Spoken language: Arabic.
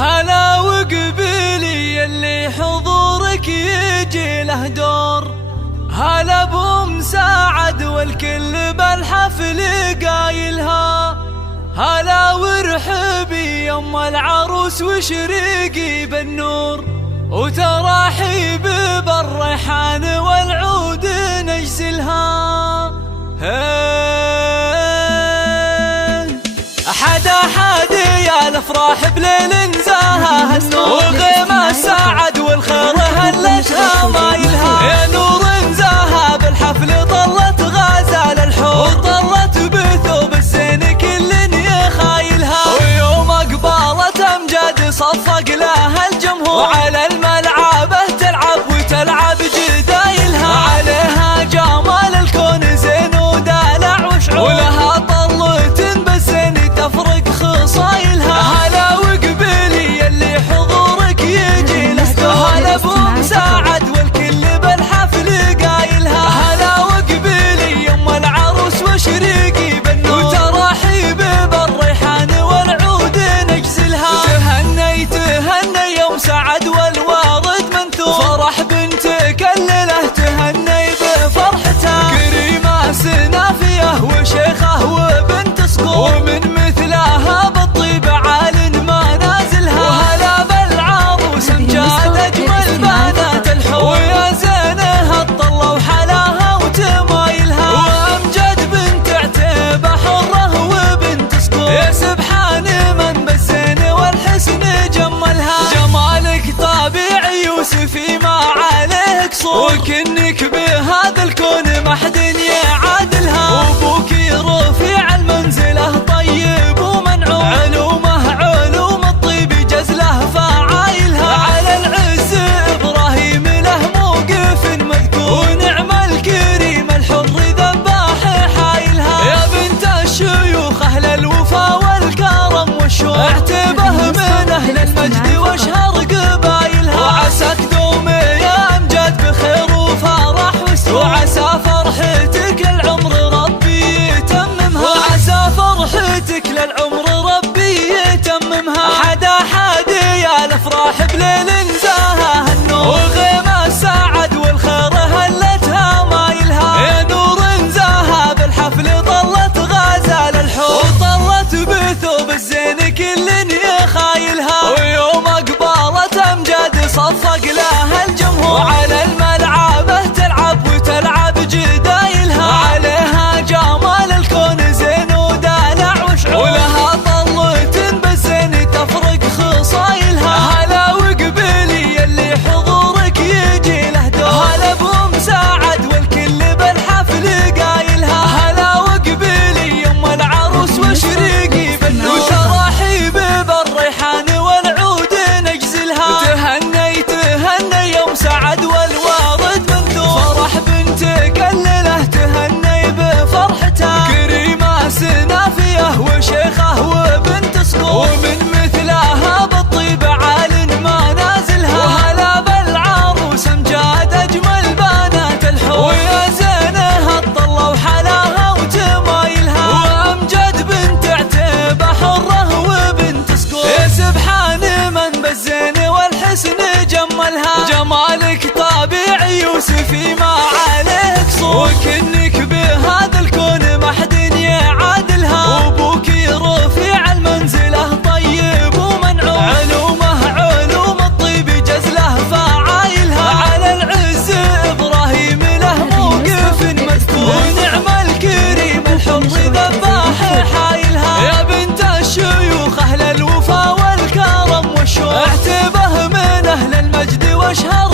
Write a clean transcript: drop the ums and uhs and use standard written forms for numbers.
هلا وقبيلي اللي حضورك يجي له دور، هلا ابو مساعد والكل بالحفل قايلها، هلا وارحبي يم العروس وشريقي بالنور، وتراحيب بالريحان والعود نجزلها. حدا يا الافراح بليل نزاها وغيمة ساعد والخير هلتها مايلها، يا نور نزاها بالحفل طلت غازال الحور، طلت بثوب الزين كل يخايلها، ويوم اقبالت امجاد صفق لها الجمهور، وعلى الملعبه تلعب وتلعب جدايلها، عليها جمال الكون زين ودلع وشعور، ولها طلت بالزين تفرق خصايلها. هلا وقبيلي اللي حضورك يجي له دور، هلا ابو مساعد والكل بالحفل قايلها، هلا وقبيلي يم العروس وشريقي بالنور، وتراحيب بالريحان والعود نجزلها. تهني يوم سعد والوارد منثور، فرح بنتك الليله تهني بفرحتها، كريمه سنافيه وشيخه وبنت صقور، ومن مثلها بالطيب عال ما نازلها، وهلا بالعروس امجاد اجمل بنات الحور، ويا زينها الطله وحلاها وتمايلها، وامجد بنت عتيبه حره وبنت صقور، يا سبحان من بالزين والحسن جملها، جمالك طبيعي يوسفي ما عليه قصور، وكنك بهذا الكون ما حد يعادلها، وابوك رفيع المنزله طيب ومنعوم، علوم الطيب جزله فعايلها، على العز ابراهيم له موقف مذكور، ونعم الكريم الحر ذباح حايلها، يا بنت الشيوخ اهل الوفا والكرم والشوق، اعتبه من اهل المجد واشهر قبايلها، وعساك دومي يا امجاد بخير وفرح وسرور، وعسى فرحتك للعمر ربي يتممها، وعسى فرحتك للعمر ربي يتممها. حدا يا الافراح بليل نزاها النور، وغيمة ساعد والخير هلتها مايلها، يا نور نزاها بالحفل طلت غازال الحور، وطلت بثوب الزين كل يخايلها، ويوم اقبالت امجاد صفق لها الجمهور، وعلى الملعبه تلعب وتلعب جدايلها، عليها جمال الكون زين ودلع وشعور، ولها طلت بالزين تفرق خصايلها. هلا وقبيلي اللي حضورك يجي له دور، هلا ابو مساعد والكل بالحفل قايلها، هلا وقبيلي يم العروس وشريقي بالنور، وتراحيب بالريحان والعود نجزلها. تهني يوم سعد والوارد منثور، فرح بنتك الليله تهني بفرحتها، كريمه سنافيه وشيخه وبنت صقور، ومن مثلها بالطيب عال ما نازلها، وهلا بالعروس امجاد اجمل بنات الحور، ويا زينها الطله وحلاها وتمايلها، وامجد بنت عتيبه حره وبنت صقور، يا سبحان من بالزين والحسن جملها، جمالك طبيعي يوسفي ما عليه قصور، وكنك بهذا الكون ما حد يعادلها، وابوك رفيع المنزله طيب ومنعوم، علوم الطيب جزله فعايلها، على العز ابراهيم له موقف مذكور، ونعم الكريم الحر ذباح حايلها، يا بنت الشيوخ اهل الوفا والكرم والشوق، اعتبه من اهل المجد واشهر